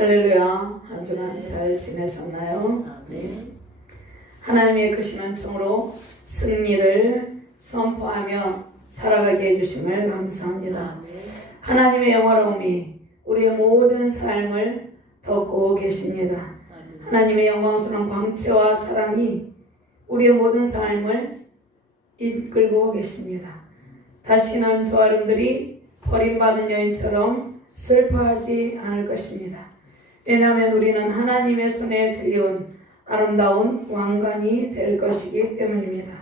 할렐루야. 한 주간 잘 지내셨나요? 네. 하나님의 크신 은총으로 승리를 선포하며 살아가게 해주심을 감사합니다. 하나님의 영화로움이 우리의 모든 삶을 덮고 계십니다. 하나님의 영광스러운 광채와 사랑이 우리의 모든 삶을 이끌고 계십니다. 다시는 저와 여러분들이 버림받은 여인처럼 슬퍼하지 않을 것입니다. 왜냐하면 우리는 하나님의 손에 들려온 아름다운 왕관이 될 것이기 때문입니다.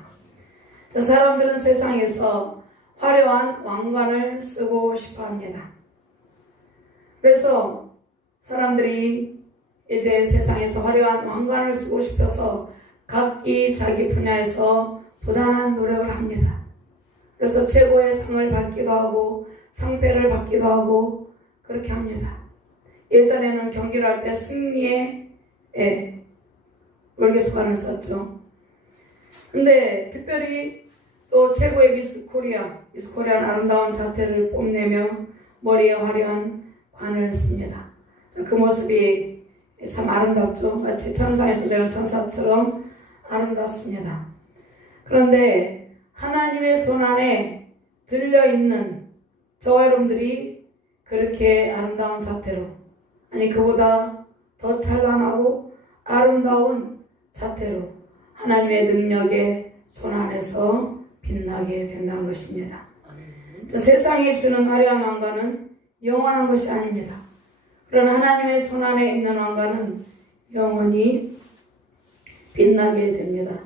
사람들은 세상에서 화려한 왕관을 쓰고 싶어 합니다. 그래서 사람들이 이제 세상에서 화려한 왕관을 쓰고 싶어서 각기 자기 분야에서 부단한 노력을 합니다. 그래서 최고의 상을 받기도 하고 상패를 받기도 하고 그렇게 합니다. 예전에는 경기를 할 때 승리의 월계수관을 썼죠. 근데 특별히 또 최고의 미스 코리아는 아름다운 자태를 뽐내며 머리에 화려한 관을 씁니다. 그 모습이 참 아름답죠. 마치 천상에서 내려온 천사처럼 아름답습니다. 그런데 하나님의 손 안에 들려있는 저와 여러분들이 그렇게 아름다운 자태로, 아니 그보다 더 찬란하고 아름다운 자태로 하나님의 능력의 손 안에서 빛나게 된다는 것입니다. 세상이 주는 화려한 왕관은 영원한 것이 아닙니다. 그런 하나님의 손 안에 있는 왕관은 영원히 빛나게 됩니다.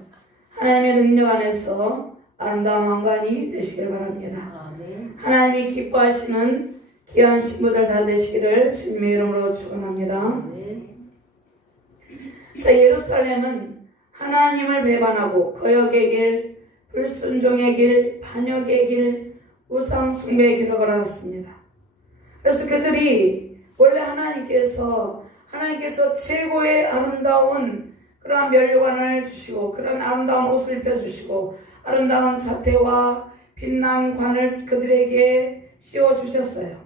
하나님의 능력 안에서 아름다운 왕관이 되시길 바랍니다. 하나님이 기뻐하시는 귀한 신부들 다 되시기를 주님의 이름으로 축원합니다. 자, 예루살렘은 하나님을 배반하고 거역의 길, 불순종의 길, 반역의 길, 우상 숭배의 길을 걸어갔습니다. 그래서 그들이 원래 하나님께서 최고의 아름다운 그러한 면류관을 주시고 그런 아름다운 옷을 입혀주시고 아름다운 자태와 빛난 관을 그들에게 씌워주셨어요.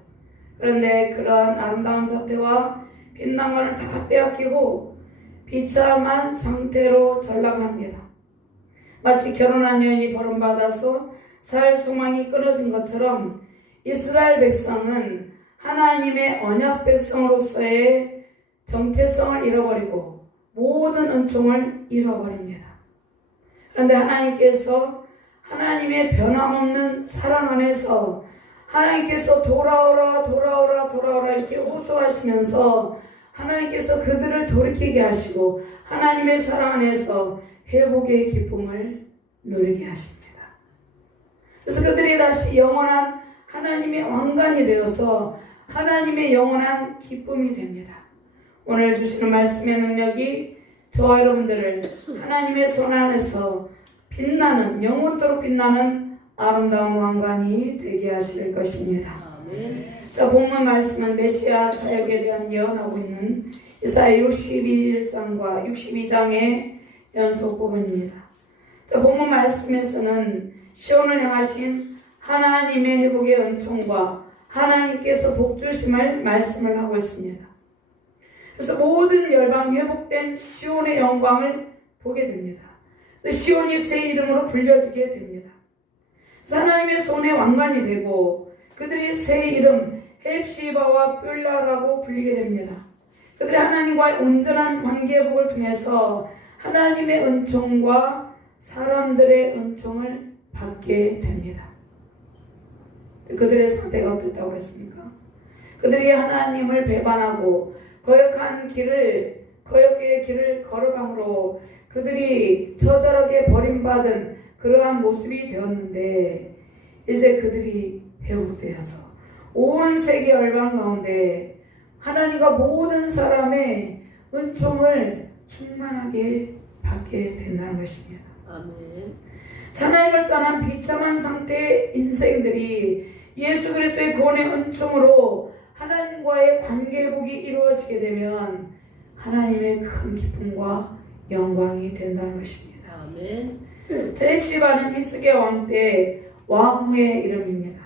그런데 그러한 아름다운 자태와 빛난 관을 다 빼앗기고 비참한 상태로 전락합니다. 마치 결혼한 여인이 버림받아서 살 소망이 끊어진 것처럼 이스라엘 백성은 하나님의 언약 백성으로서의 정체성을 잃어버리고 모든 은총을 잃어버립니다. 그런데 하나님께서 하나님의 변함없는 사랑 안에서 하나님께서 돌아오라 이렇게 호소하시면서 하나님께서 그들을 돌이키게 하시고 하나님의 사랑 안에서 회복의 기쁨을 누리게 하십니다. 그래서 그들이 다시 영원한 하나님의 왕관이 되어서 하나님의 영원한 기쁨이 됩니다. 오늘 주시는 말씀의 능력이 저와 여러분들을 하나님의 손 안에서 빛나는, 영원토록 빛나는 아름다운 왕관이 되게 하실 것입니다. 자, 본문 말씀은 메시아 사역에 대한 예언하고 있는 이사야 61장과 62장의 연속 부분입니다. 자, 본문 말씀에서는 시온을 향하신 하나님의 회복의 은총과 하나님께서 복주심을 말씀을 하고 있습니다. 그래서 모든 열방 회복된 시온의 영광을 보게 됩니다. 시온이 새 이름으로 불려지게 됩니다. 그래서 하나님의 손에 왕관이 되고 그들이 새 이름 헵시바와 뿔라라고 불리게 됩니다. 그들이 하나님과의 온전한 관계 회복을 통해서 하나님의 은총과 사람들의 은총을 받게 됩니다. 그들의 상태가 어땠다고 그랬습니까? 그들이 하나님을 배반하고 거역의 길을 걸어감으로 그들이 처절하게 버림받은 그러한 모습이 되었는데 이제 그들이 회복되어서 온 세계 열방 가운데 하나님과 모든 사람의 은총을 충만하게 받게 된다는 것입니다. 아멘. 하나님을 떠난 비참한 상태의 인생들이 예수 그리스도의 구원의 은총으로 하나님과의 관계 회복이 이루어지게 되면 하나님의 큰 기쁨과 영광이 된다는 것입니다. 아멘. 헵시바는 히스기야 왕 때 왕후의 이름입니다.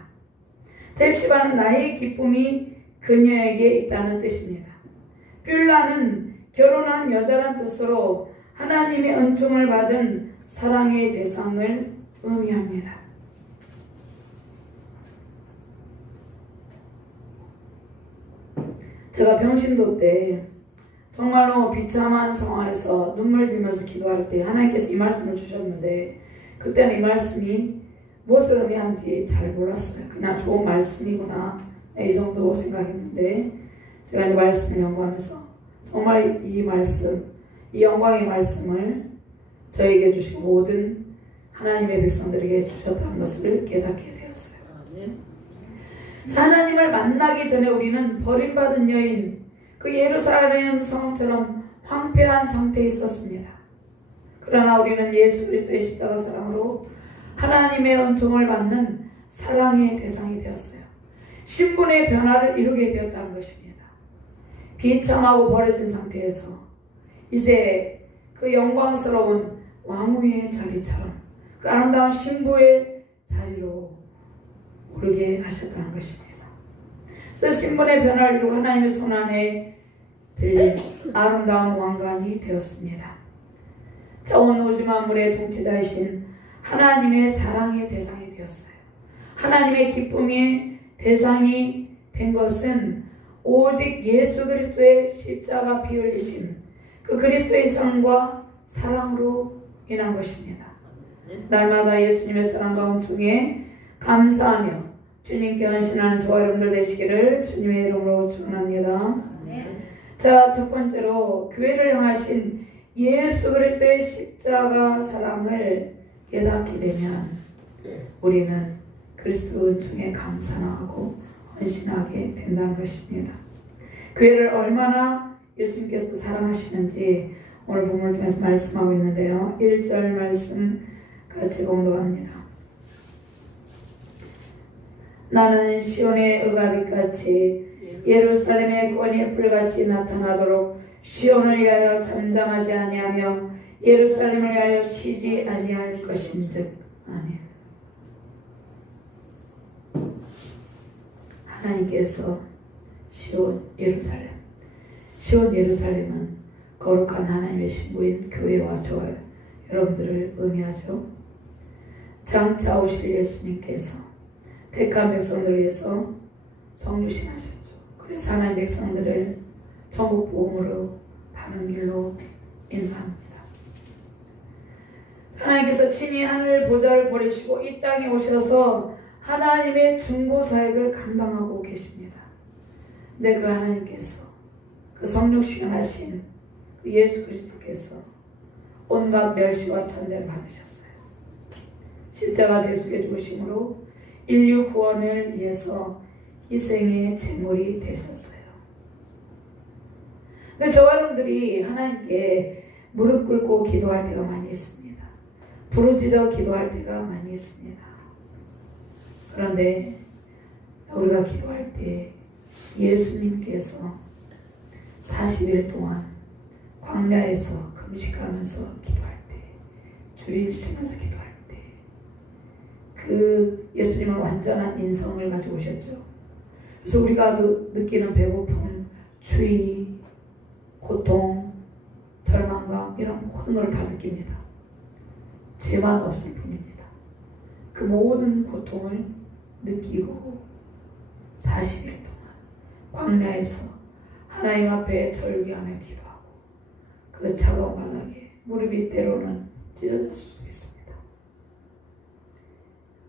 헵시바는 나의 기쁨이 그녀에게 있다는 뜻입니다. 뷸라는 결혼한 여자란 뜻으로 하나님의 은총을 받은 사랑의 대상을 의미합니다. 제가 병신도 때 정말로 비참한 상황에서 눈물 흘리면서 기도할 때 하나님께서 이 말씀을 주셨는데, 그때는 이 말씀이 무엇을 의미하는지 잘 몰랐어요. 그냥 좋은 말씀이구나 이 정도 생각했는데, 제가 이 말씀을 연구하면서 정말 이 말씀, 이 영광의 말씀을 저에게 주시고 모든 하나님의 백성들에게 주셨다는 것을 깨닫게 되었어요. 자, 하나님을 만나기 전에 우리는 버림받은 여인, 그 예루살렘 성처럼 황폐한 상태에 있었습니다. 그러나 우리는 예수 그리스도의 십자가 사랑으로 하나님의 은총을 받는 사랑의 대상이 되었어요. 신분의 변화를 이루게 되었다는 것입니다. 비참하고 버려진 상태에서 이제 그 영광스러운 왕후의 자리처럼 그 아름다운 신부의 자리로 오르게 하셨다는 것입니다. 그래서 신분의 변화를 이루고 하나님의 손안에 들린 아름다운 왕관이 되었습니다. 자, 온 우주 만물의 통치자이신 하나님의 사랑의 대상이 되었어요. 하나님의 기쁨의 대상이 된 것은 오직 예수 그리스도의 십자가 피 흘리심, 그 그리스도의 삶과 사랑으로 인한 것입니다. 날마다 예수님의 사랑과 은총에 감사하며 주님께 헌신하는 저와 여러분들 되시기를 주님의 이름으로 축원합니다. 자, 첫 번째로 교회를 향하신 예수 그리스도의 십자가 사랑을 깨닫게 되면 우리는 그리스도 은총에 감사하고 헌신하게 된다는 것입니다. 교회를 얼마나 예수님께서 사랑하시는지 오늘 본문을 통해서 말씀하고 있는데요. 1절 말씀 같이 공독합니다. 나는 시온의 의가빛같이 예루살렘의 구원의 뿔같이 나타나도록 시온을 위하여 잠잠하지 아니하며 예루살렘을 위하여 쉬지 아니할 것인즉. 아멘. 하나님께서 시온 예루살렘은 거룩한 하나님의 신부인 교회와 저와 여러분들을 의미하죠. 장차 오실 예수님께서 택한 백성들을 위해서 성육신하셨죠. 그래서 하나님 백성들을 천국 복음으로 바른 길로 인도합니다. 하나님께서 친히 하늘 보좌를 버리시고 이 땅에 오셔서 하나님의 중보 사역을 감당하고 계십니다. 근데 그 하나님께서 그 성육신하신 그 예수 그리스도께서 온갖 멸시와 천대를 받으셨어요. 십자가 대속의 죽으심으로 인류 구원을 위해서 희생의 제물이 되셨어요. 근데 저와 여러분들이 하나님께 무릎 꿇고 기도할 때가 많이 있습니다. 부르짖어 기도할 때가 많이 있습니다. 그런데 우리가 기도할 때 예수님께서 40일 동안 광야에서 금식하면서 기도할 때, 주님 쉬면서 기도할 때 그 예수님은 완전한 인성을 가지고 오셨죠. 그래서 우리가 느끼는 배고픔, 추위, 고통, 절망감 이런 모든 걸 다 느낍니다. 죄만 없을 뿐입니다. 그 모든 고통을 느끼고 40일 동안 광야에서 하나님 앞에 절규하며 기도하고 그 차가운 바닥에 무릎이 때로는 찢어질 수도 있습니다.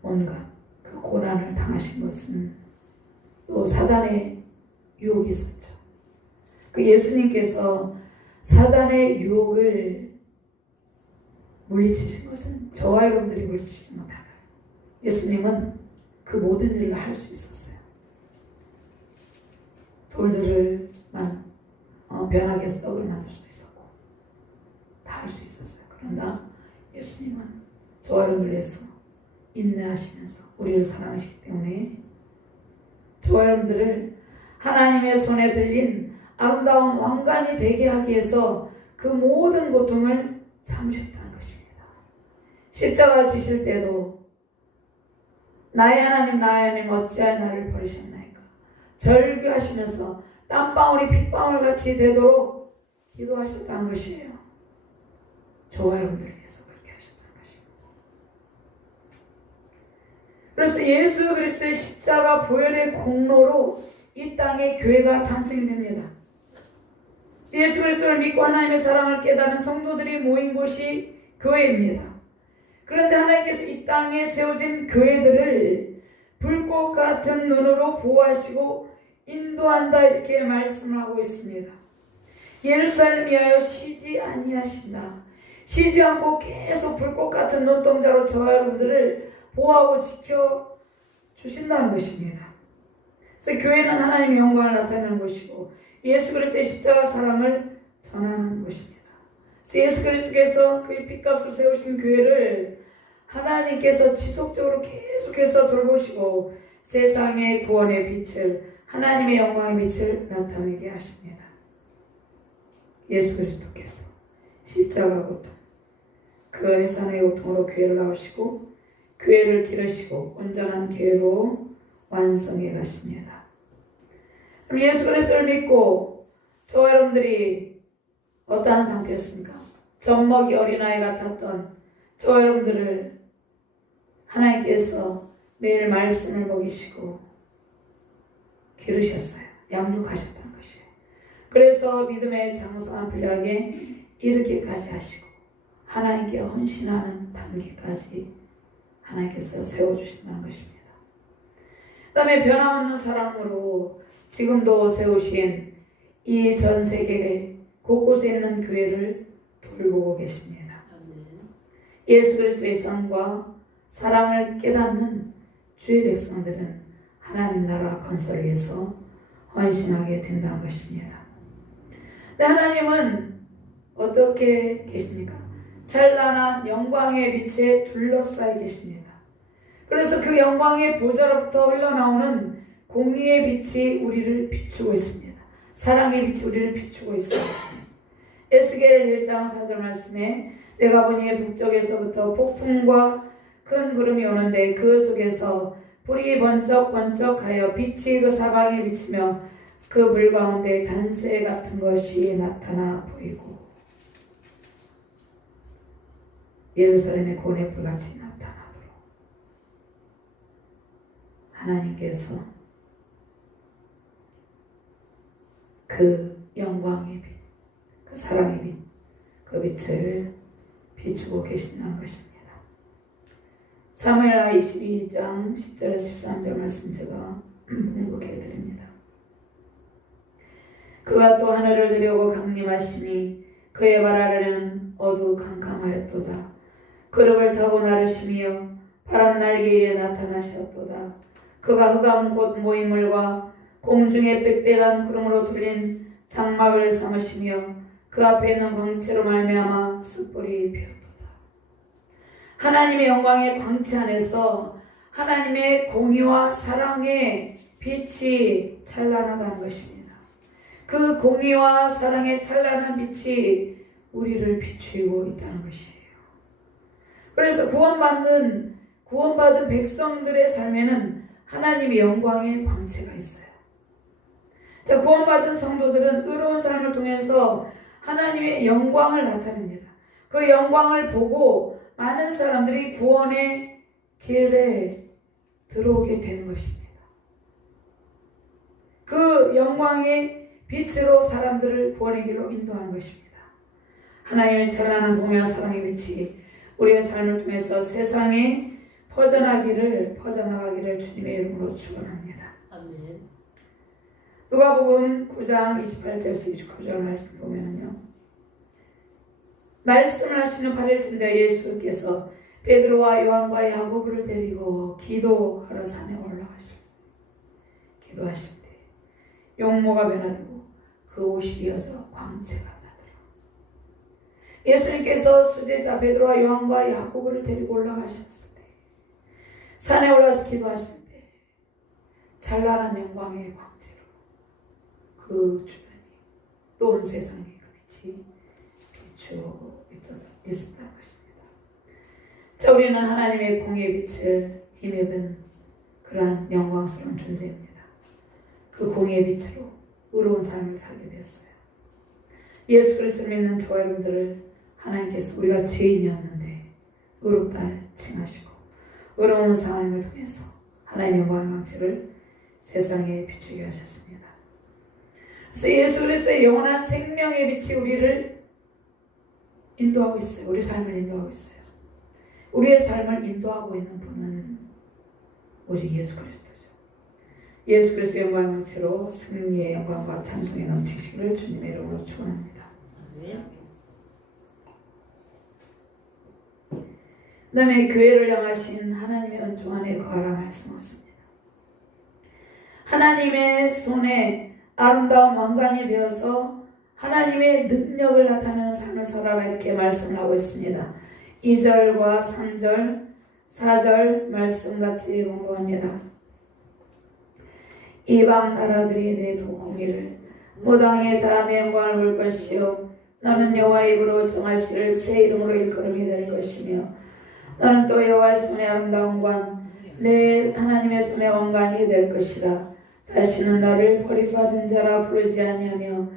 온갖 그 고난을 당하신 것은 또 사단의 유혹이 있었죠. 그 예수님께서 사단의 유혹을 물리치신 것은 저와 여러분들이 물리치지 못하나요? 예수님은 그 모든 일을 할 수 있었어요. 돌들을만 변하게 해서 떡을 만들 수도 있었고 다 할 수 있었어요. 그러나 예수님은 저와 여러분을 위해서 인내하시면서 우리를 사랑하시기 때문에 저와 여러분들을 하나님의 손에 들린 아름다운 왕관이 되게 하기 위해서 그 모든 고통을 참으셨다는 것입니다. 십자가 지실 때도 나의 하나님 어찌하여 나를 버리셨나이까 절규하시면서 땀방울이 핏방울 같이 되도록 기도하셨다는 것이에요. 저와 여러분들을 위해서 그렇게 하셨다는 것입니다. 그래서 예수 그리스도의 십자가 보혈의 공로로 이 땅에 교회가 탄생됩니다. 예수 그리스도를 믿고 하나님의 사랑을 깨닫는 성도들이 모인 곳이 교회입니다. 그런데 하나님께서 이 땅에 세워진 교회들을 불꽃 같은 눈으로 보호하시고 인도한다 이렇게 말씀하고 있습니다. 예루살렘 위하여 쉬지 아니하신다. 쉬지 않고 계속 불꽃 같은 눈동자로 저와 여러분들을 보호하고 지켜주신다는 것입니다. 그래서 교회는 하나님의 영광을 나타내는 것이고 예수 그리스도의 십자가 사랑을 전하는 것입니다. 그래서 예수 그리스도께서 그의 핏값으로 세우신 교회를 하나님께서 지속적으로 계속해서 돌보시고 세상의 구원의 빛을 하나님의 영광의 빛을 나타내게 하십니다. 예수 그리스도께서 십자가 고통 그 해산의 고통으로 교회를 나오시고 교회를 기르시고 온전한 교회로 완성해 가십니다. 그럼 예수 그리스도를 믿고 저와 여러분들이 어떠한 상태였습니까? 젖먹이 어린아이 같았던 저와 여러분들을 하나님께서 매일 말씀을 먹이시고 기르셨어요. 양육하셨다는 것이에요. 그래서 믿음의 장성한 분량에 이르기까지 하시고 하나님께 헌신하는 단계까지 하나님께서 세워주신다는 것입니다. 그 다음에 변함없는 사랑으로 지금도 세우신 이 전 세계 곳곳에 있는 교회를 돌보고 계십니다. 예수 그리스도의 삶과 사랑을 깨닫는 주의 백성들은 하나님 나라 건설을 위해서 헌신하게 된다는 것입니다. 근데 하나님은 어떻게 계십니까? 찬란한 영광의 빛에 둘러싸여 계십니다. 그래서 그 영광의 보좌로부터 흘러나오는 공의의 빛이 우리를 비추고 있습니다. 사랑의 빛이 우리를 비추고 있습니다. 에스겔 1장 4절 말씀에 내가 보니 북쪽에서부터 폭풍과 큰 구름이 오는데 그 속에서 불이 번쩍번쩍하여 빛이 그 사방에 비치며 그 불 가운데 단새 같은 것이 나타나 보이고 예루살렘의 고뇌 불같이 나타나도록 하나님께서 그 영광의 빛, 그 사랑의 빛, 그 빛을 비추고 계신다는 것입니다. 사무엘하 22장 10절에서 13절 말씀 제가 공독해 드립니다. 그가 또 하늘을 들여고 강림하시니 그의 발 아래는 어두캄캄하였도다. 그룹을 타고 나르시며 바람 날개 위에 나타나셨도다. 그가 흑암 곧 모임물과 공중에 빽빽한 구름으로 둘린 장막을 삼으시며 그 앞에 있는 광채로 말미암아 숯불이 피었도다. 하나님의 영광의 광채 안에서 하나님의 공의와 사랑의 빛이 찬란하다는 것입니다. 그 공의와 사랑의 찬란한 빛이 우리를 비추고 있다는 것이에요. 그래서 구원받은 백성들의 삶에는 하나님의 영광의 광채가 있어요. 자, 구원받은 성도들은 의로운 삶을 통해서 하나님의 영광을 나타냅니다. 그 영광을 보고 많은 사람들이 구원의 길에 들어오게 되는 것입니다. 그 영광의 빛으로 사람들을 구원의 길로 인도하는 것입니다. 하나님의 찬란한 공의와 사랑의 빛이 우리의 삶을 통해서 세상에 퍼져나가기를 주님의 이름으로 축원합니다. 아멘. 누가복음 9장 28절에서 29절 말씀 보면요. 말씀을 하시는 8일째인데 예수께서 베드로와 요한과 야고보를 데리고 기도하러 산에 올라가셨어요. 기도하실 때 용모가 변화되고 그 옷이 비어져 광채가 나더라. 예수님께서 수제자 베드로와 요한과 야고보를 데리고 올라가셨을 때 산에 올라가서 기도하실 때 찬란한 영광의 광채로 그 주변이 또 온 세상에 그 빛이 비추고 있었다는 것입니다. 자, 우리는 하나님의 공의의 빛을 힘입은 그러한 영광스러운 존재입니다. 그 공의의 빛으로 의로운 삶을 살게 됐어요. 예수 그리스도를 믿는 저와 여러분들을 하나님께서 우리가 죄인이었는데 의롭다 칭하시고 의로운 삶을 통해서 하나님의 영광의 광채를 세상에 비추게 하셨습니다. 그래서 예수 그리스도의 영원한 생명의 빛이 우리를 인도하고 있어요. 우리 삶을 인도하고 있어요. 우리의 삶을 인도하고 있는 분은 오직 예수 그리스도죠. 예수 그리스도의 영광의 광채로 승리의 영광과 찬송의 넘치시기를 주님의 이름으로 축원합니다. 그 다음에 교회를 향하신 하나님의 은총 안에 거하라 말씀하십니다. 하나님의 손에 아름다운 왕관이 되어서 하나님의 능력을 나타내는 삶을 살아라 이렇게 말씀을 하고 있습니다. 2절과 3절, 4절 말씀같이 공부합니다. 이방 나라들이 내 공의를 무당에 다 내 영광을 볼 것이요 너는 여호와의 입으로 정하시를 새 이름으로 일컬음이 될 것이며 너는 또 여호와의 손의 아름다운 관 내 하나님의 손의 왕관이 될 것이라. 다시는 너를 버림받은 자라 부르지 아니하며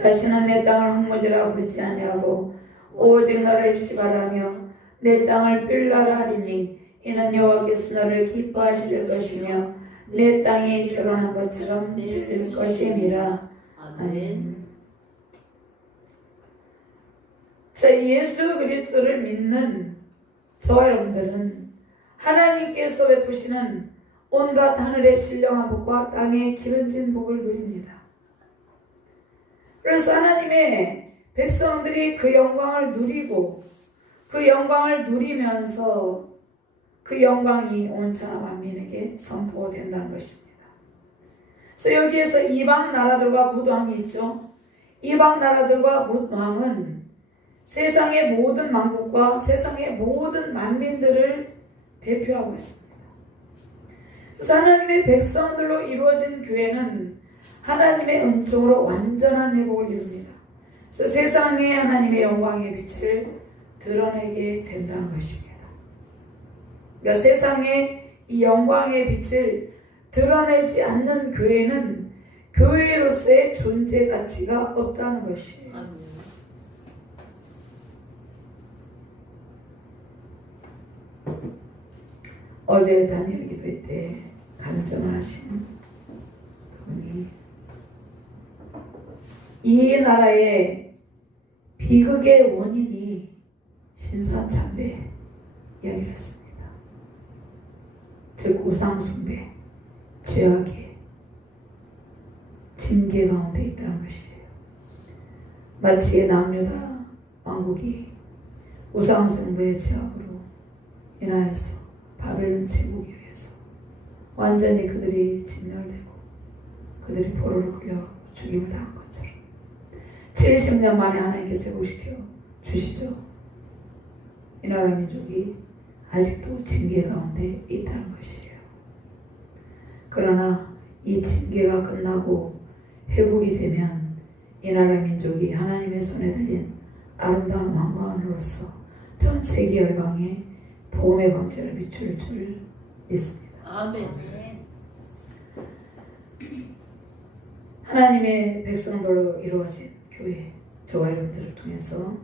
다시는 내 땅을 황무지라 부르지 아니하고 오직 너를 입시바라며 내 땅을 빌라라 하리니 이는 여호와께서 너를 기뻐하실 것이며 내 땅이 결혼한 것처럼 될 것임이라. 아멘. 자, 예수 그리스도를 믿는 저와 여러분들은 하나님께서 베푸시는 온갖 하늘의 신령한 복과 땅의 기름진 복을 누립니다. 그래서 하나님의 백성들이 그 영광을 누리고 그 영광을 누리면서 그 영광이 온 천하 만민에게 선포된다는 것입니다. 그래서 여기에서 이방 나라들과 뭇왕이 있죠. 이방 나라들과 뭇왕은 세상의 모든 만국과 세상의 모든 만민들을 대표하고 있습니다. 그래서 하나님의 백성들로 이루어진 교회는 하나님의 은총으로 완전한 회복을 이룹니다. 그래서 세상에 하나님의 영광의 빛을 드러내게 된다는 것입니다. 그러니까 세상에 이 영광의 빛을 드러내지 않는 교회는 교회로서의 존재 가치가 없다는 것이에요. 어제 다니엘 기도회 때 간증을 하신 분이 이 나라의 비극의 원인이 신사참배 이야기를 했습니다. 즉 우상숭배, 죄악의 징계 가운데 있다는 것이에요. 마치 남유다 왕국이 우상숭배의 죄악으로 인하여서 바벨론 제국에 의해서 완전히 그들이 진멸되고 그들이 포로로 끌려가고 죽임을 당한 것처럼 70년 만에 하나님께서 회복시켜 주시죠. 이 나라 민족이 아직도 징계 가운데 있다는 것이에요. 그러나 이 징계가 끝나고 회복이 되면 이 나라 민족이 하나님의 손에 들린 아름다운 왕관으로서 전 세계 열방에 복음의 광채를 비출 줄 믿습니다. 아멘. 하나님의 백성들로 이루어진 교회, 저와 여러분들을 통해서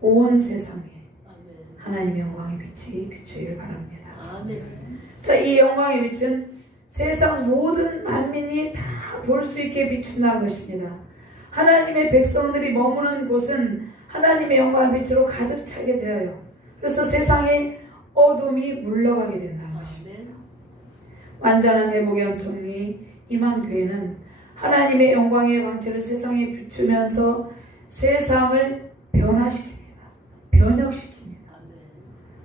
온 세상에 하나님의 영광의 빛이 비추기를 바랍니다. 아멘. 자, 이 영광의 빛은 세상 모든 만민이 다 볼 수 있게 비춘다는 것입니다. 하나님의 백성들이 머무는 곳은 하나님의 영광의 빛으로 가득 차게 되어요. 그래서 세상의 어둠이 물러가게 된다는 것입니다. 완전한 회복의 은총이 임한 교회는 하나님의 영광의 광채를 세상에 비추면서 세상을 변화시킵니다. 변혁시킵니다.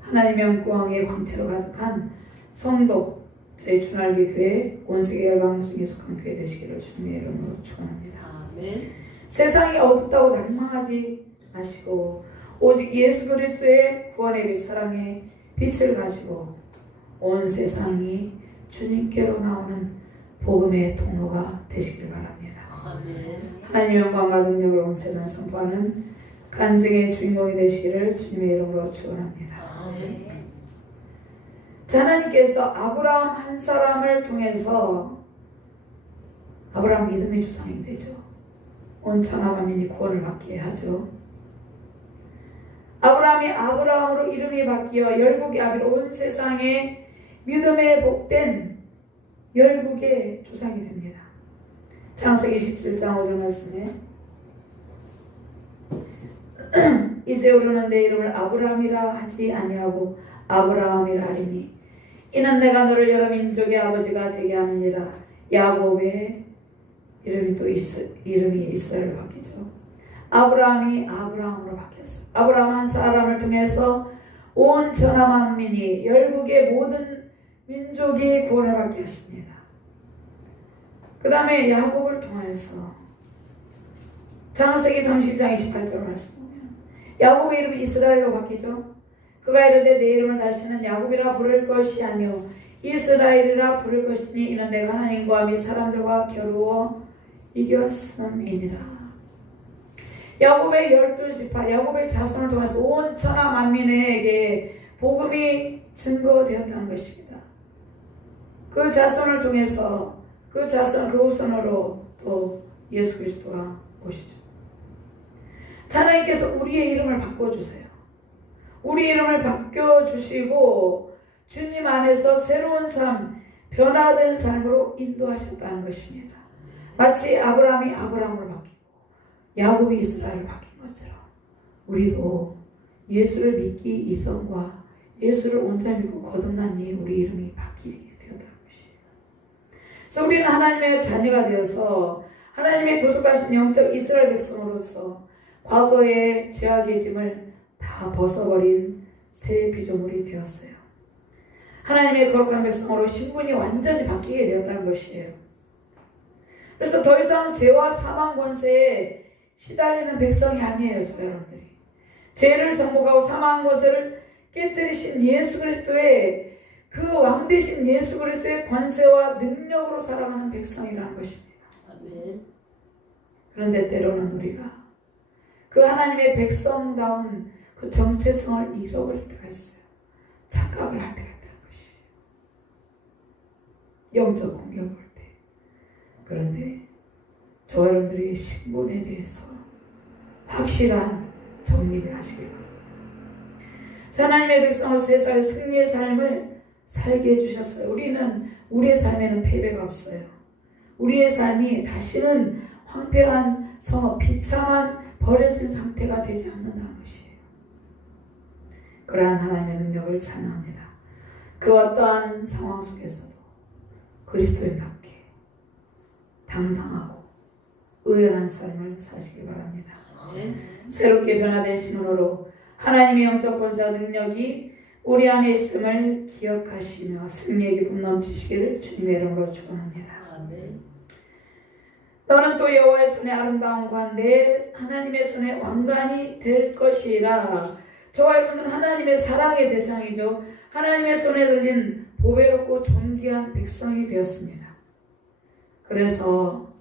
하나님의 영광의 광채로 가득한 성도, 저희 주날개 교회 온세계 열방중에 속한 교회 되시기를 주님의 이름으로 축원합니다. 아멘. 세상이 어둡다고 낙망하지 마시고 오직 예수 그리스도의 구원의 빛, 사랑의 빛을 가지고 온 세상이 주님께로 나오는 복음의 통로가 되시길 바랍니다. 아멘. 하나님의 영광과 능력을 온 세상에 선포하는 간증의 주인공이 되시기를 주님의 이름으로 축원합니다. 아멘. 하나님께서 아브라함 한 사람을 통해서 아브라함 믿음의 조상이 되죠. 온 천하 만민이 구원을 받게 하죠. 아브라함이 아브라함으로 이름이 바뀌어 열국의 아비로 온 세상에 믿음에 복된 열국의 조상이 됩니다. 창세기 17장 5절 말씀에 이제 우리는 내 이름을 아브라함이라 하지 아니하고 아브라함이라 하리니 이는 내가 너를 여러 민족의 아버지가 되게 하느니라. 야곱의 이름이 또 이름이 이스라엘로 바뀌죠. 아브라함이 아브라함으로 바뀌었어. 아브라함 한 사람을 통해서 온 천하 만민이 열국의 모든 민족이 구원을 받게 하십니다. 그 다음에 야곱을 통해서 창세기 30장 28절 말씀 보면 야곱의 이름이 이스라엘로 바뀌죠. 그가 이르되 내 이름을 다시는 야곱이라 부를 것이 아니요 이스라엘이라 부를 것이니 이는 내가 하나님과 및 사람들과 겨루어 이겼음이니라. 야곱의 12지파 야곱의 자손을 통해서 온 천하 만민에게 복음이 증거되었다는 것입니다. 그 자손을 통해서 그 후손으로 또 예수 그리스도가 오시죠. 하나님께서 우리의 이름을 바꿔주세요. 우리 이름을 바뀌어주시고 주님 안에서 새로운 삶, 변화된 삶으로 인도하셨다는 것입니다. 마치 아브라함이 아브라함으로 바뀌고 야곱이 이스라엘을 바뀐 것처럼 우리도 예수를 믿기 이전과 예수를 온전히 믿고 거듭나니 우리 이름이 바뀌게 되었다는 것이에요. 그래서 우리는 하나님의 자녀가 되어서 하나님의 구속하신 영적 이스라엘 백성으로서 과거의 죄악의 짐을 다 벗어버린 새 피조물이 되었어요. 하나님의 거룩한 백성으로 신분이 완전히 바뀌게 되었다는 것이에요. 그래서 더 이상 죄와 사망 권세에 시달리는 백성이 아니에요. 저 여러분들이. 죄를 정복하고 사망 권세를 깨뜨리신 예수 그리스도의 그 왕 되신 예수 그리스도의 권세와 능력으로 살아가는 백성이라는 것입니다. 아멘. 그런데 때로는 우리가 그 하나님의 백성다운 그 정체성을 잃어버릴 때가 있어요. 착각을 할 때가 있다는 것이에요. 영적 공격을 할 때. 그런데 저 여러분들의 신분에 대해서 확실한 정립을 하시길 바랍니다. 하나님의 백성으로 세상의 승리의 삶을 살게 해주셨어요. 우리는 우리의 삶에는 패배가 없어요. 우리의 삶이 다시는 황폐한 성업, 비참한 버려진 상태가 되지 않는다는 것이에요. 그러한 하나님의 능력을 찬양합니다. 그 어떠한 상황 속에서도 그리스도인답게 당당하고 의연한 삶을 사시길 바랍니다. 새롭게 변화된 신으로 하나님의 영적 권세와 능력이 우리 안에 있음을 기억하시며 승리의 기쁨 넘치시기를 주님의 이름으로 축원합니다. 너는 또 여호와의 손에 아름다운 관대 하나님의 손에 왕관이 될 것이라. 저와 여러분은 하나님의 사랑의 대상이죠. 하나님의 손에 들린 보배롭고 존귀한 백성이 되었습니다. 그래서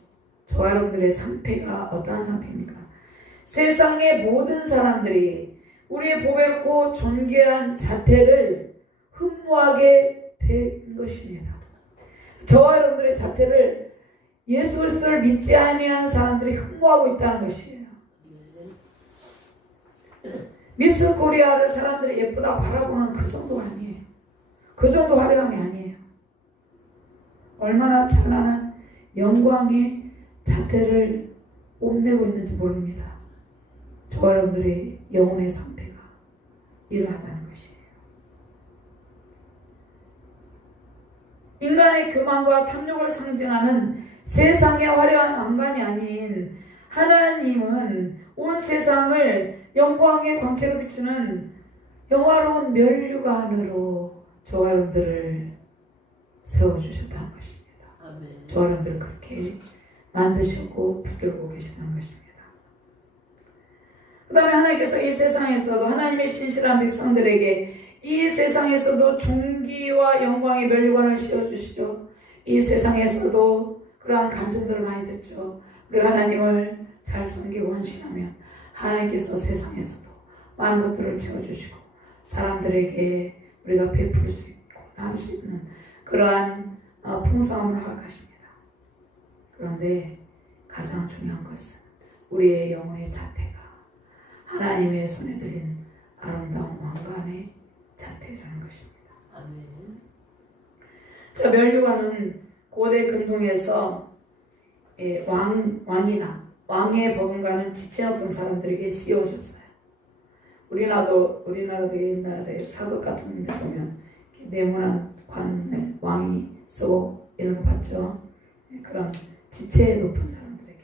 저와 여러분들의 상태가 어떠한 상태입니까? 세상의 모든 사람들이 우리의 보배롭고 존귀한 자태를 흠모하게 된 것입니다. 저와 여러분들의 자태를 예수 그리스도를 믿지 아니하는 사람들이 흠모하고 있다는 것이에요. 미스 코리아를 사람들이 예쁘다 바라보는 그 정도가 아니에요. 그 정도 화려함이 아니에요. 얼마나 찬란한 영광의 자태를 뽐내고 있는지 모릅니다. 저와 여러분들의 영혼의 상태가 이러하다는 것이에요. 인간의 교만과 탐욕을 상징하는 세상의 화려한 왕관이 아닌 하나님은 온 세상을 영광의 광채로 비추는 영화로운 면류관으로 저와 여러분들을 세워주셨다는 것입니다. 아멘. 저와 여러분들을 그렇게 만드셨고 붙들고 계시다는 것입니다. 그 다음에 하나님께서 이 세상에서도 하나님의 신실한 백성들에게 이 세상에서도 존귀와 영광의 면류관을 씌워주시죠. 이 세상에서도 그러한 간증들을 많이 듣죠. 우리가 하나님을 잘 섬기고 헌신하면 하나님께서 세상에서도 많은 것들을 채워주시고 사람들에게 우리가 베풀 수 있고 나눌 수 있는 그러한 풍성함을 허락하십니다. 그런데 가장 중요한 것은 우리의 영혼의 자태가 하나님의 손에 들린 아름다운 왕관의 자태라는 것입니다. 아멘. 자, 면류관은 고대 금동에서 왕의 버금가는 지체 높은 사람들에게 씌워줬어요. 우리나라도 옛날에 사극 같은 데 보면 네모난 관을 왕이 쓰고 이런 거 봤죠. 그런 지체 높은 사람들에게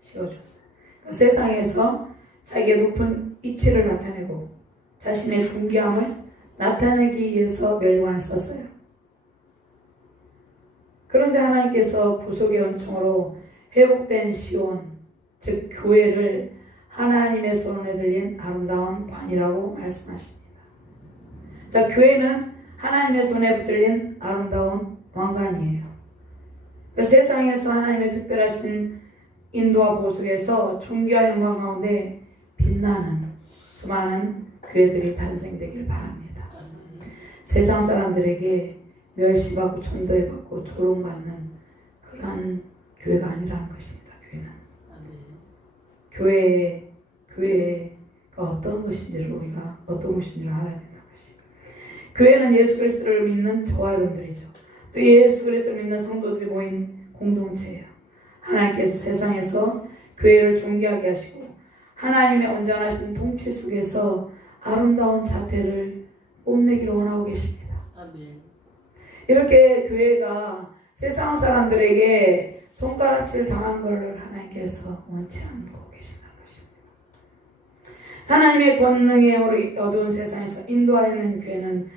씌워줬어요. 그러니까 세상에서 자기의 높은 이치를 나타내고 자신의 존귀함을 나타내기 위해서 멸관을 썼어요. 그런데 하나님께서 구속의 은총으로 회복된 시온, 즉 교회를 하나님의 손에 들린 아름다운 관이라고 말씀하십니다. 자, 교회는 하나님의 손에 붙들린 아름다운 왕관이에요. 그 세상에서 하나님의 특별하신 인도와 보속에서 존귀와 영광 가운데 빛나는 수많은 교회들이 탄생되길 바랍니다. 세상 사람들에게 멸시받고 천도해받고 조롱받는 그런 교회가 아니라는 것입니다. 교회는 교회가 어떤 것인지를 우리가 어떤 것인지를 알아야 된다는 것입니다. 교회는 예수 그리스도를 믿는 저와 여러분들이죠. 또 예수 그리스도를 믿는 성도들이 모인 공동체예요. 하나님께서 세상에서 교회를 존귀하게 하시고 하나님의 온전하신 통치 속에서 아름다운 자태를 뽐내기를 원하고 계십니다. 아멘. 이렇게 교회가 세상 사람들에게 손가락질 당한 것을 하나님께서 원치 않고 계신다는 것입니다. 하나님의 권능에 어두운 세상에서 인도하여 있는 교회는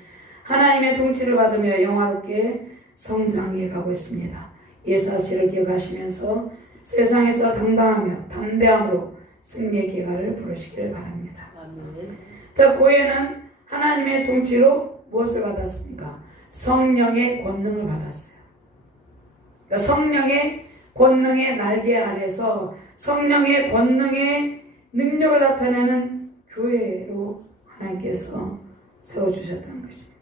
하나님의 통치를 받으며 영화롭게 성장해 가고 있습니다. 이 사실을 기억하시면서 세상에서 당당하며 담대함으로 승리의 기회를 부르시길 바랍니다. 아멘. 자, 교회는 하나님의 통치로 무엇을 받았습니까? 성령의 권능을 받았어요. 그러니까 성령의 권능의 날개 아래서 성령의 권능의 능력을 나타내는 교회로 하나님께서 세워주셨다는 것입니다.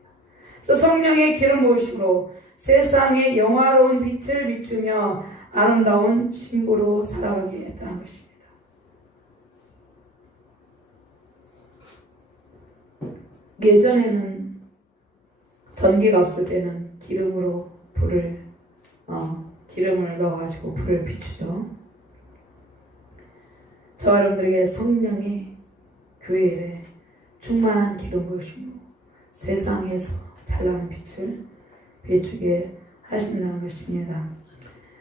그래서 성령의 기름 부으심으로 세상에 영화로운 빛을 비추며 아름다운 신부로 살아가게 했다는 것입니다. 예전에는 전기가 없을 때는 기름으로 기름을 넣어가지고 불을 비추죠. 저와 여러분들에게 성령의 교회에 충만한 기름 부으심으로 세상에서 찬란한 빛을 비추게 하신다는 것입니다.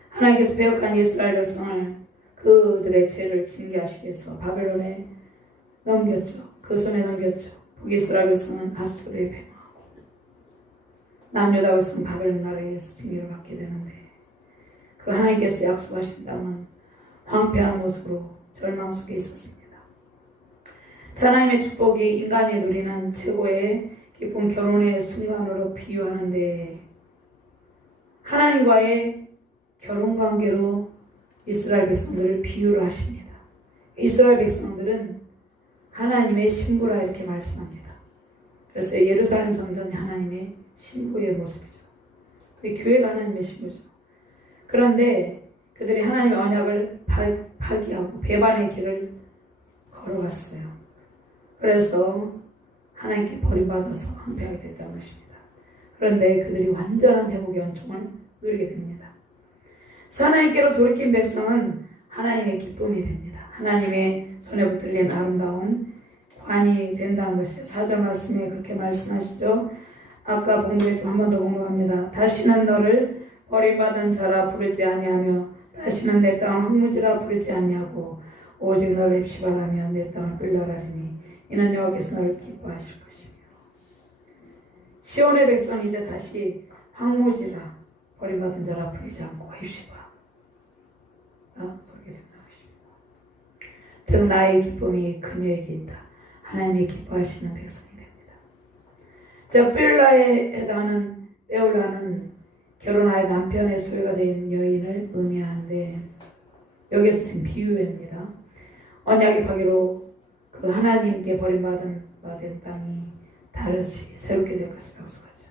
하나님께서 배역한 이스라엘 백성을 그들의 죄를 징계하시기 위해서 바벨론에 넘겼죠. 그 손에 넘겼죠. 북이스라엘 백성은 아수르에 배망하고 남유다 백성은 바벨론 나라에 의해서 징계를 받게 되는데 그 하나님께서 약속하신 땅은 황폐한 모습으로 절망 속에 있었습니다. 하나님의 축복이 인간이 누리는 최고의 기쁜 결혼의 순간으로 비유하는데 하나님과의 결혼관계로 이스라엘 백성들을 비유를 하십니다. 이스라엘 백성들은 하나님의 신부라 이렇게 말씀합니다. 그래서 예루살렘 성전이 하나님의 신부의 모습이죠. 교회가 하나님의 신부죠. 그런데 그들이 하나님의 언약을 파기하고 배반의 길을 걸어갔어요. 그래서 하나님께 버림받아서 황폐하게 됐다는 것입니다. 그런데 그들이 완전한 회복의 은총을 누리게 됩니다. 하나님께로 돌이킨 백성은 하나님의 기쁨이 됩니다. 하나님의 손에 붙들린 아름다운 관이 된다는 것이에요. 4절 말씀에 그렇게 말씀하시죠. 아까 본문에서 한 번 더 공부합니다. 다시는 너를 버림받은 자라 부르지 아니하며 다시는 내 땅을 황무지라 부르지 아니하고 오직 너를 입시바라며 내 땅을 끌려가리니 이는 여호와께서 너를 기뻐하실 것이며 시온의 백성은 이제 다시 황무지라 버림받은 자라 부르지 않고 입시바 부르게 된다는 것입니다. 즉 나의 기쁨이 그녀에게 있다. 하나님이 기뻐하시는 백성이 됩니다. 즉 빌라에 해당하는 에올라는 결혼하여 남편의 소유가 된 여인을 의미하는데 여기서 지금 비유입니다. 언약의 파기로 그 하나님께 버림받은 땅이 다르시 새롭게 될 것을 약속하죠.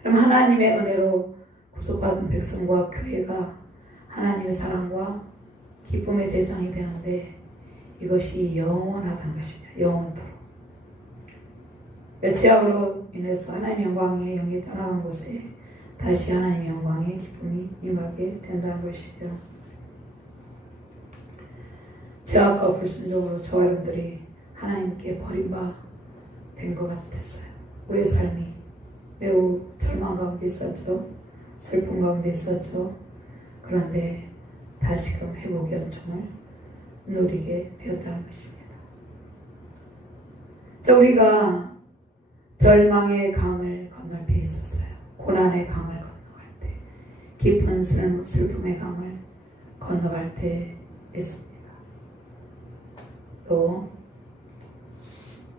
그럼 하나님의 은혜로 구속받은 백성과 교회가 하나님의 사랑과 기쁨의 대상이 되는데 이것이 영원하다는 것입니다. 영원토록. 죄악으로 인해서 하나님의 영광의 영이 떠나간 곳에 다시 하나님의 영광의 기쁨이 임하게 된다는 것이에요. 죄악과 불순종으로 저와 여러분들이 하나님께 버림받은 것 같았어요. 우리의 삶이 매우 절망 가운데 있었죠. 슬픔 가운데 있었죠. 그런데 다시금 회복의 은총을 누리게 되었다는 것입니다. 자, 우리가 절망의 강을 건널 때 있었어요. 고난의 강을 건너갈 때, 깊은 슬픔의 강을 건너갈 때 있습니다. 또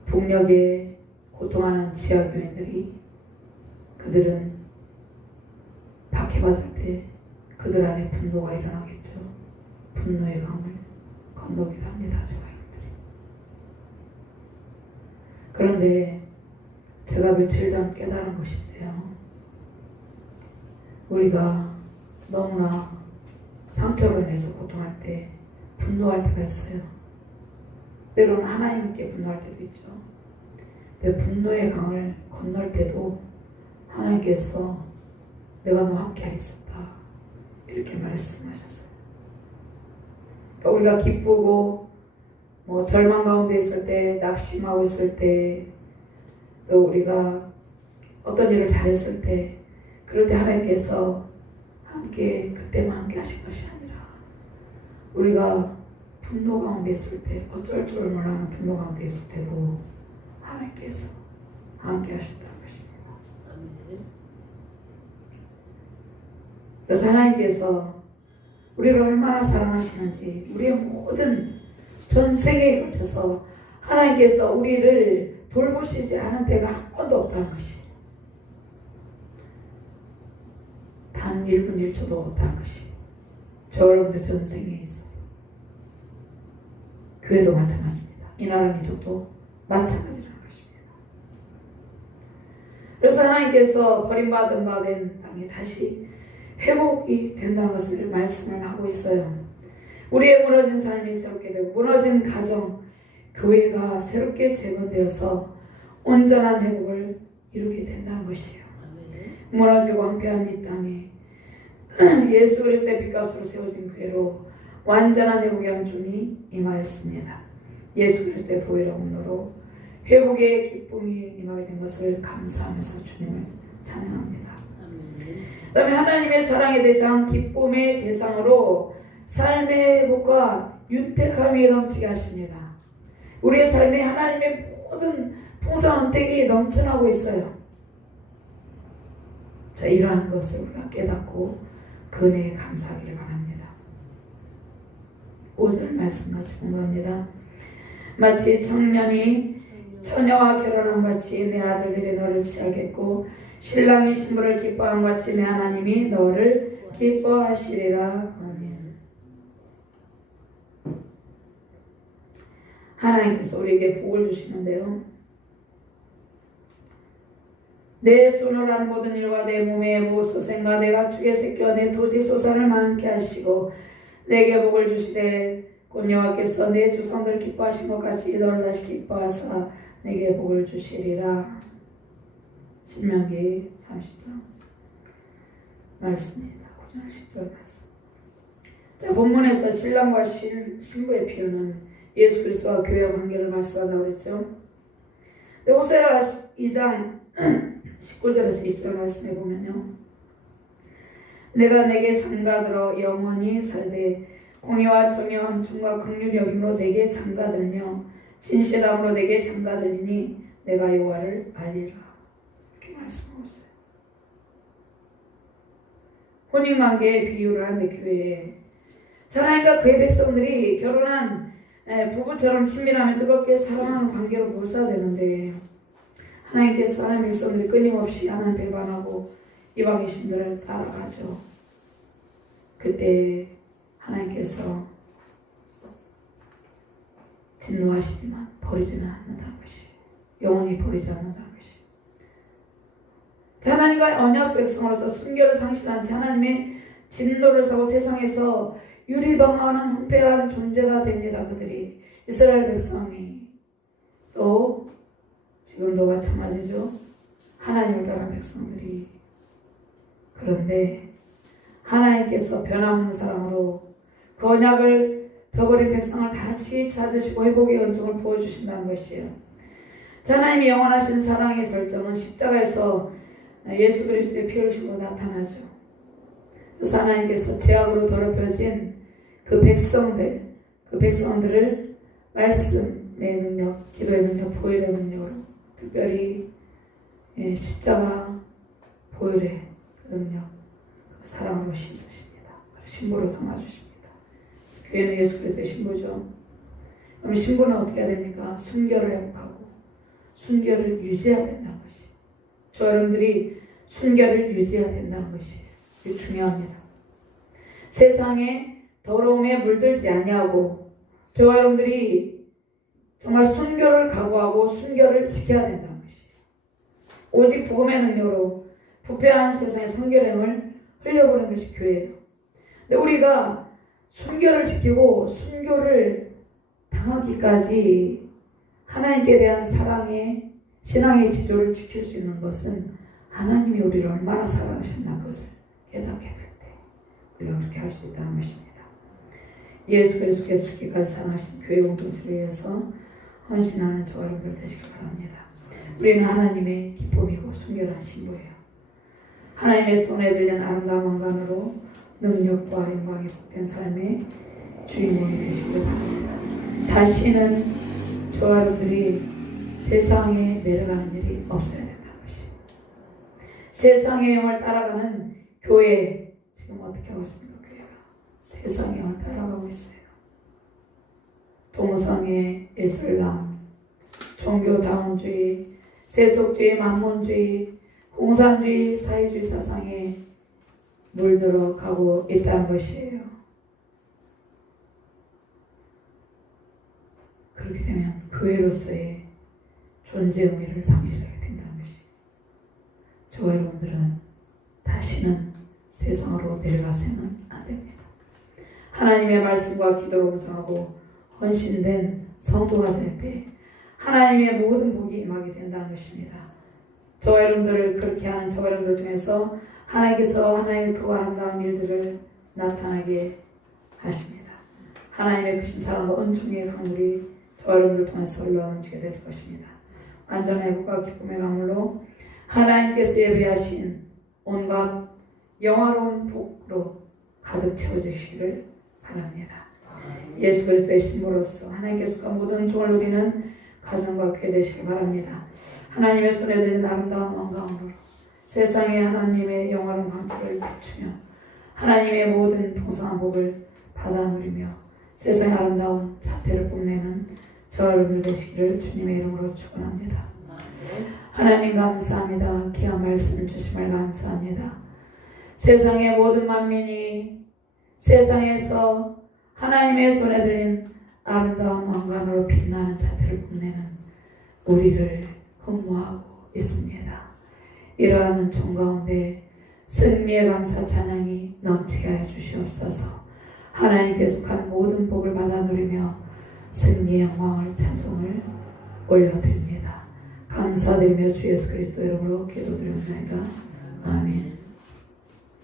북녘에 고통하는 지하교인들이 그들은 박해받을 때 그들 안에 분노가 일어나겠죠. 분노의 강을 건너기도 합니다. 저와 여러분들이. 그런데 제가 며칠 전 깨달은 것인데요. 우리가 너무나 상처로 인해서 고통할 때 분노할 때가 있어요. 때로는 하나님께 분노할 때도 있죠. 근데 분노의 강을 건널 때도 하나님께서 내가 너와 함께 있었다 이렇게 말씀하셨어요. 그러니까 우리가 기쁘고 절망 가운데 있을 때, 낙심하고 있을 때, 또 우리가 어떤 일을 잘했을 때, 그럴 때 하나님께서 함께 그때만 함께 하신 것이 아니라 우리가 분노 가운데 있을 때, 어쩔 줄 모르는 분노 가운데 있을 때도 하나님께서 함께 하신다는 것입니다. 그래서 하나님께서 우리를 얼마나 사랑하시는지, 우리의 모든 전생에 걸쳐서 하나님께서 우리를 돌보시지 않은 때가 한 번도 없다는 것이에요. 단 1분 1초도 없다는 것이에요. 저 여러분들 전생에 있어서. 교회도 마찬가지입니다. 이 나라 민족도 마찬가지라는 것입니다. 그래서 하나님께서 버림받은 바 된 땅이 다시 회복이 된다는 것을 말씀을 하고 있어요. 우리의 무너진 삶이 새롭게 되고 무너진 가정, 교회가 새롭게 재건되어서 온전한 회복을 이루게 된다는 것이에요. 무너지고 황폐한 이 땅에 예수 그리스도의 빚값으로 세워진 교회로 완전한 회복의 은총이 임하였습니다. 예수 그리스도의 보혈의 공로로 회복의 기쁨이 임하게 된 것을 감사하면서 주님을 찬양합니다. 그 다음에 하나님의 사랑의 대상, 기쁨의 대상으로 삶의 회복과 윤택함이 넘치게 하십니다. 우리의 삶에 하나님의 모든 풍성한 은택이 넘쳐나고 있어요. 자, 이러한 것을 우리가 깨닫고 그 은혜에 감사하기를 바랍니다. 5절 말씀 같이 공부합니다. 마치 청년이 처녀와 결혼한 같이 내 아들들이 너를 취하겠고 신랑이 신부를 기뻐한 같이 내 하나님이 너를 기뻐하시리라. 아멘. 하나님께서 우리에게 복을 주시는데요. 내 손으로 하는 모든 일과 내 몸의 모소생과 내 가축의 새끼와 내 토지 소산을 많게 하시고 내게 복을 주시되 곧 여호와께서 내 조상들을 기뻐하신 것 같이 너를 다시 기뻐하사 내게 복을 주시리라. 신명기 30장 말씀입니다. 9절 10절 말씀. 자, 본문에서 신랑과 신부의 비유는 예수 그리스도와 교회와 관계를 말씀한다고 그랬죠. 호세아 2장 19절에서 20절 말씀해 보면요. 내가 내게 장가들어 영원히 살되 공의와 정의와 함춤과 긍휼 여김으로 내게 장가들며 진실함으로 내게 장가들리니 내가 여호와를 알리라. 이렇게 말씀하고 있어요. 혼인관계의 비유를 하는데 교회에 하나님과 그의 백성들이 결혼한 부부처럼 친밀하며 뜨겁게 사랑하는 관계로 모셔야 되는데 하나님께서 하나님의 백성들이 끊임없이 하나님 배반하고 이방의 신들을 따라가죠. 그때 하나님께서 진노하시지만 버리지는 않는다는 것이, 영원히 버리지 않는다는 것이. 하나님과의 언약 백성으로서 순결을 상실한 하나님의 진노를 사고 세상에서 유리방황하는 황폐한 존재가 됩니다. 그들이 이스라엘 백성이 또 지금도 마찬가지죠. 하나님을 따르는 백성들이. 그런데 하나님께서 변함없는 사랑으로 그 언약을 저버린 백성을 다시 찾으시고 회복의 연중을 보여주신다는 것이에요. 하나님이 영원하신 사랑의 절정은 십자가에서 예수 그리스도의 피 흘리심으로 나타나죠. 그래서 하나님께서 죄악으로 더럽혀진 그 백성들을 말씀의 능력, 기도의 능력, 보혈의 능력으로 특별히 십자가 보혈의 능력, 그 사랑으로 씻으십니다. 신부로 삼아주십니다. 교회는 예수 그리스도의 신부죠. 그럼 신부는 어떻게 해야 됩니까? 순결을 회복하고 순결을 유지해야 된다는 것이에요. 저 여러분들이 순결을 유지해야 된다는 것이에요. 이게 중요합니다. 세상에 더러움에 물들지 아니하고 저와 여러분들이 정말 순결을 각오하고 순결을 지켜야 된다는 것이에요. 오직 복음의 능력으로 부패한 세상의 순결함을 흘려보는 것이 교회예요. 근데 우리가 순결을 지키고 순결을 당하기까지 하나님께 대한 사랑의 신앙의 지조를 지킬 수 있는 것은 하나님이 우리를 얼마나 사랑하셨나 그것을 깨닫게 될 때 우리가 그렇게 할 수 있다는 것입니다. 예수 그리스도께서 죽기까지 사랑하신 교회 공동체를 위해서 헌신하는 저와 여러분들 되시길 바랍니다. 우리는 하나님의 기쁨이고 순결한 신부예요. 하나님의 손에 들린 아름다운 왕관으로 능력과 영광이 복된 삶의 주인공이 되시길 바랍니다. 다시는 저와 여러분들이 세상에 내려가는 일이 없어야 된다는 것입니다. 세상의 영을 따라가는 교회 지금 어떻게 하고 있습니까? 교회가 세상의 영을 따라가고 있어요. 동성애, 이슬람, 종교다원주의, 세속주의, 만몬주의, 공산주의, 사회주의 사상에 물들어 가고 있다는 것이에요. 그렇게 되면 교회로서의 존재 의미를 상실하게 된다는 것이에요. 저와 여러분들은 다시는 세상으로 내려가서는 안 됩니다. 하나님의 말씀과 기도로 무장하고 헌신된 성도가 될 때 하나님의 모든 복이 임하게 된다는 것입니다. 저와 여러분들을 그렇게 하는 저와 여러분들 중에서 하나님께서 하나님의 크고 아름다운 일들을 나타나게 하십니다. 하나님의 크신 사랑과 은총의 강물이 저와 여러분들 통해서 흘러넘치게 될 것입니다. 완전한 회복과 기쁨의 강물로 하나님께서 예비하신 온갖 영화로운 복으로 가득 채워주시기를 바랍니다. 예수 그리스도의 신부로서 하나님께서 모든 종을 누리는 가정과 교회 되시길 바랍니다. 하나님의 손에 들린 아름다운 왕관으로 세상에 하나님의 영화로운 광채를 비추며 하나님의 모든 풍성한 복을 받아 누리며 세상의 아름다운 자태를 뽐내는 저와 여러분들 되시기를 주님의 이름으로 축원합니다. 하나님 감사합니다. 귀한 말씀 주심을 감사합니다. 세상의 모든 만민이 세상에서 하나님의 손에 들린 아름다운 왕관으로 빛나는 자태를 뽐내는 우리를 흠모하고 있습니다. 이러한 은총 가운데 승리의 감사 찬양이 넘치게 하여 주시옵소서. 하나님께 속한 모든 복을 받아 누리며 승리의 영광을 찬송을 올려드립니다. 감사드리며 주 예수 그리스도 이름으로 기도드립니다. 아멘.